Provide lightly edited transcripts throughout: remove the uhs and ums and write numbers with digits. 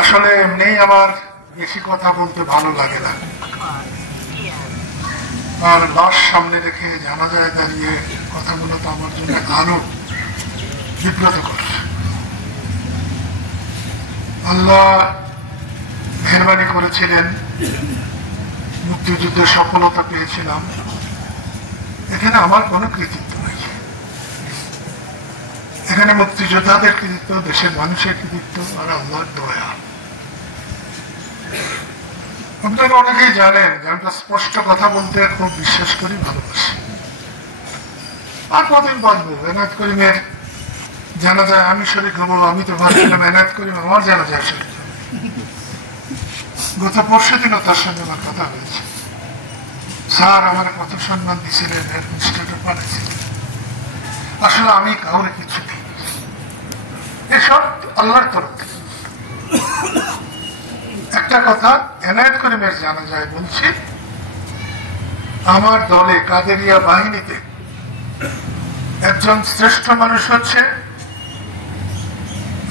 আসলে এমনি আমার বেশি কথা বলতে ভালো লাগে না, আর লাশ সামনে রেখে জানাজায় দাঁড়িয়ে কথাগুলো তো আমার জন্য আরো বিব্রতকর। আল্লাহ মেহরবানি করেছিলেন, মুক্তিযুদ্ধে সফলতা পেয়েছিলাম, এখানে আমার কোনো কৃতিত্ব নেই। এখানে মুক্তিযোদ্ধাদের কৃতিত্ব, দেশের মানুষের কৃতিত্ব আর আল্লাহর দয়া। আপনারা অনেকেই জানেন যে আমরা স্পষ্ট কথা বলতে খুব বিশ্বাস করি, ভালোবাসি। আর কদিন বাঁচবো? এনায়েত করিমের জানাজায় আমি শরীক হবো। আমি তো ভাবছিলাম এনায়েত করিম আমার জানাজায় শরীক হবে। গত পরশু দিনও তার সঙ্গে আমার কথা হয়েছে। স্যার আমার কত সম্মান দিয়েছিলেন, স্টেটে পাঠিয়েছিলেন। আসলে আমি কাউরে কিছু দিই, এসব আল্লাহর তরফ থেকে। একটা কথা এনায়েত করিমের জানা যায় বলছি, আমার দলে কাদেরিয়া বাহিনীতে একজন শ্রেষ্ঠ মানুষ হচ্ছে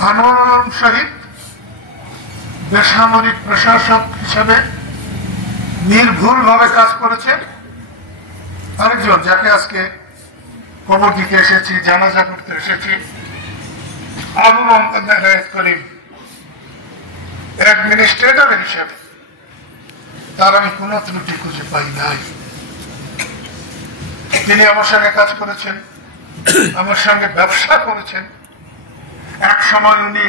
আনোয়ার আলম শহীদ, বেসামরিক প্রশাসক হিসেবে নির্ভুলভাবে কাজ করেছেন। আরেকজন যাকে আজকে কবর দিতে এসেছি, জানাজা করতে এসেছি, আবু মোহাম্মদ এনায়েত করিম, অ্যাডমিনিস্ট্রেটর হিসেবে তার আমি কোন ত্রুটি খুঁজে পাই নাই। তিনি আমার সঙ্গে কাজ করেছেন, আমার সঙ্গে ব্যবসা করেছেন। এক সময় উনি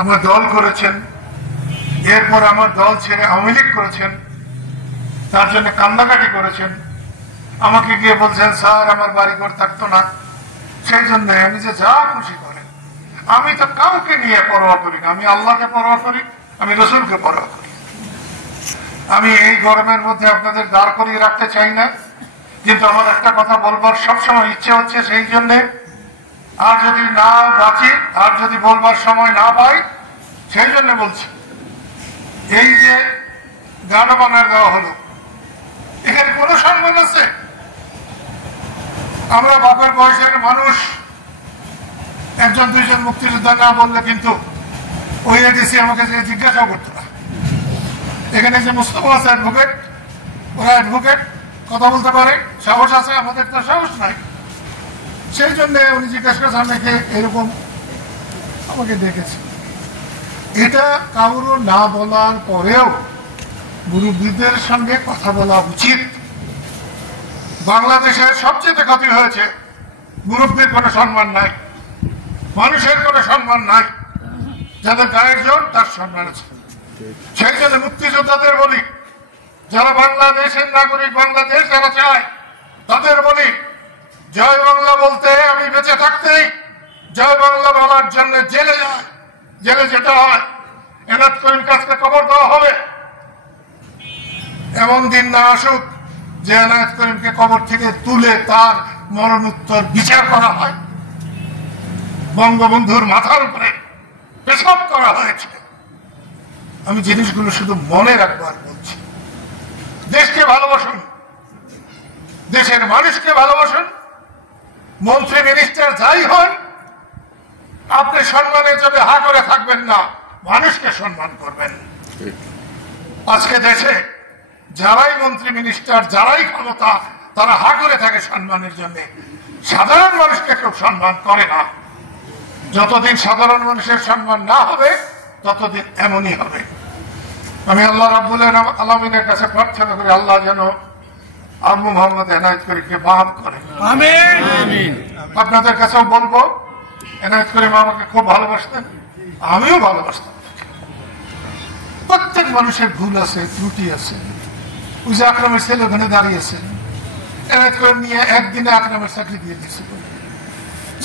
আমার দল করেছেন, এরপর আমার দল ছেড়ে আওয়ামী লীগ করেছেন, তার জন্য কান্দাকাটি করেছেন। আমাকে গিয়ে বলছেন স্যার আমার বাড়িঘর থাকতো না, সেই জন্য আমি যে যা খুশি করেন। আমি তো কাউকে নিয়ে পরোয়া করি না, আমি আল্লাহকে পরোয়া করি, আমি রসুলকে পরোয়া করি। আমি এই গরমের মধ্যে আপনাদের দাঁড় করিয়ে রাখতে চাই না, কিন্তু আমার একটা কথা বলবার সবসময় ইচ্ছে হচ্ছে, সেই জন্যে আর যদি না বাঁচি, আর যদি বলবার সময় না পাই, সেই জন্য বলছি। এই যে গান বানার দেওয়া হলো, এখানে কোন সম্মান আছে? আমরা বাপের বয়সের মানুষ, একজন দুইজন মুক্তিযোদ্ধা না বললে কিন্তু ওই এডিসি আমাকে যে জিজ্ঞাসা করতো না। এখানে যে মুস্তফা আছে অ্যাডভোকেট, ওরা অ্যাডভোকেট, কথা বলতে পারে, সাহস আছে, আমাদের তো সাহস নাই। সেই জন্য উনি জিজ্ঞাসা করেছেন আমাকে, এরকম আমাকে ডেকেছে। এটা কারো না বলার পরেও মুরব্বীদের সঙ্গে কথা বলা উচিত। বাংলাদেশের সবচেয়ে ক্ষতি হয়েছে, মুরব্বীর কোনো সম্মান নাই, মানুষের কোনো সম্মান নাই। যাদের গায়ের জোর তার সম্মান আছে। সেই জন্য মুক্তিযোদ্ধাদের বলি, যারা বাংলাদেশের নাগরিক, বাংলাদেশ যারা চায়, তাদের বলি, জয় বাংলা বলতে আমি বেঁচে থাকতেই জয় বাংলা বলার জন্য জেলে যায়, জেলে যেতে হয়। এনায়েত করিম কাছকে খবর দেওয়া হবে। এমন দিন না আসুক যে এনায়েত করিমকে কবর থেকে তুলে তার মরণোত্তর বিচার করা হয়। বঙ্গবন্ধুর মাথার উপরে পেশাব করা হয়েছে। আমি জিনিসগুলো শুধু মনে রাখবার বলছি। দেশকে ভালোবাসুন, দেশের মানুষকে ভালোবাসুন। মন্ত্রী মিনিস্টার যাই হন, আপনি সম্মানের জন্য হা করে থাকবেন না, মানুষকে সম্মান করবেন। আজকে দেশে যারাই মন্ত্রী মিনিস্টার, যারাই ক্ষমতা, তারা হা করে থাকে সম্মানের জন্য, সাধারণ মানুষকে কেউ সম্মান করে না। যতদিন সাধারণ মানুষের সম্মান না হবে, ততদিন এমনই হবে। আমি আল্লাহ রাব্বুল আলামিনের কাছে প্রার্থনা করি, আল্লাহ যেন আবু মোহাম্মদ এনায়েত করিমকে মাফ করেন। আমিন। আপনাদের কাছেও বলবো, এনায়েত করিম আমাকে খুব ভালোবাসতেন, আমিও ভালোবাসতাম। প্রত্যেক মানুষের ভুল আছে, ত্রুটি আছে। ওই যে আকরামের ছেলে ওখানে দাঁড়িয়েছে, এনায়েত করিম নিয়ে একদিনে আকরামের চাকরি দিয়ে দিয়েছিল।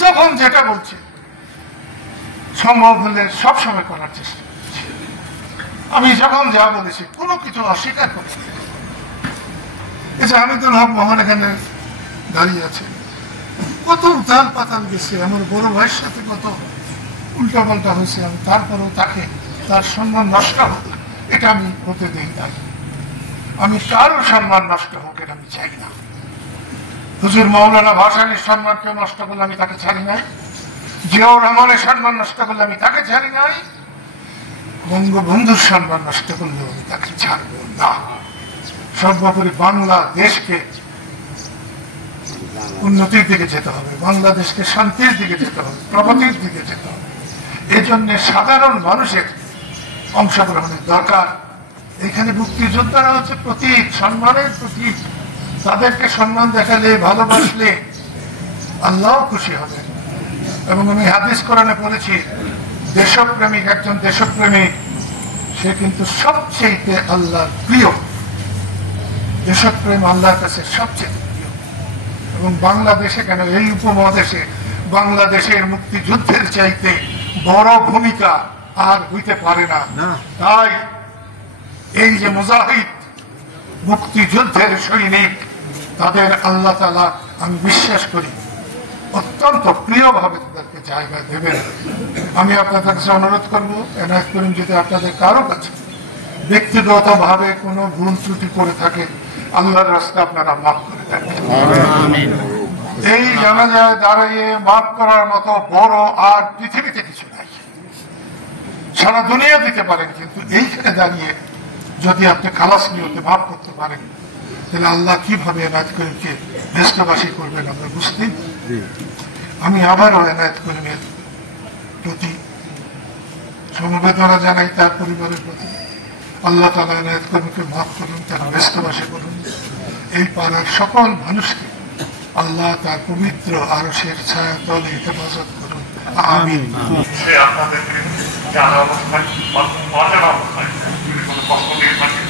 যখন যেটা বলছে সম্ভব হলে সবসময় করার চেষ্টা করছি। আমি যখন যা বলেছি কোনো কিছু অস্বীকার করি। এই যে হামিদুল হক মোহন এখানে দাঁড়িয়ে আছে, কত উতাল পাতাল গেছে, আমার বড় ভাইয়ের সাথে কত উল্টা পাল্টা হয়েছে, আমি তারপরেও তাকে তার সম্মান নষ্ট হোক এটা আমি হতে দিই নাই। আমি কারো সম্মান নষ্ট হোক এটা আমি চাই না। হুজুর মাওলানা ভাসানীর সম্মান কেউ নষ্ট করলে আমি তাকে ছাড়ি নাই, জিয়াউর রহমানের সম্মান নষ্ট করলে আমি তাকে ছাড়ি নাই। বঙ্গবন্ধুর সম্মান নষ্ট করলেও আমি তাকে ছাড়বো না। সর্বোপরি বাংলাদেশকে উন্নতির দিকে যেতে হবে, বাংলাদেশকে শান্তির দিকে যেতে হবে, প্রগতির দিকে যেতে হবে। এই জন্য সাধারণ মানুষের অংশগ্রহণের দরকার। এখানে মুক্তিযোদ্ধারা হচ্ছে প্রতীক, সম্মানের প্রতীক। তাদেরকে সম্মান দেখালে, ভালোবাসলে আল্লাহ খুশি হবে। এবং আমি হাদিস কোরআনে পড়েছি, দেশপ্রেমিক, একজন দেশপ্রেমিক সে কিন্তু সবচেয়ে আল্লাহর প্রিয়। দেশপ্রেম আল্লাহর কাছে সবচেয়ে প্রিয়। এবং বাংলাদেশে কেন, এই উপমহাদেশে বাংলাদেশের মুক্তিযুদ্ধের চাইতে বড় ভূমিকা আর হইতে পারে না। তাই এই যে মুজাহিদ, মুক্তিযুদ্ধের সৈনিক, তাদের আল্লাহ তাআলা আমি বিশ্বাস করি অত্যন্ত প্রিয়ভাবে তাদেরকে জায়গা দেবেন। আমি আপনাদের কাছে অনুরোধ করবো, এনায়েত করিম যদি আপনাদের কারো কাছে ব্যক্তিগত ভাবে কোনো ভুল ত্রুটি করে থাকে, আল্লাহর রাস্তায় আপনারা মাফ করে দেন। এই জানাজায় দাঁড়িয়ে মাফ করার মতো বড় আর পৃথিবীতে কিছু নাই। সারা দুনিয়া দিতে পারেন, কিন্তু এইখানে দাঁড়িয়ে যদি আপনি খালাস নিয়তে মাফ করতে পারেন, তাহলে আল্লাহ কিভাবে এনায়েত করিমকে দেশবাসী করবেন আমরা বুঝতে। আমি আবারও এনায়েত করিমের প্রতি সমবেদনা জানাই, তার পরিবারের প্রতি। আল্লাহ তাআলা এনায়েত করিমকে মাফ করুন, তার দেশবাসী করুন। এই পাড়ার সকল মানুষকে আল্লাহ তার পবিত্র আরশের ছায়া তলে হেফাজত করুন, আমিন। আপনাদেরকে জানা অবস্থায় অজানা অবস্থায় যদি কোনো কষ্ট দিয়ে থাকে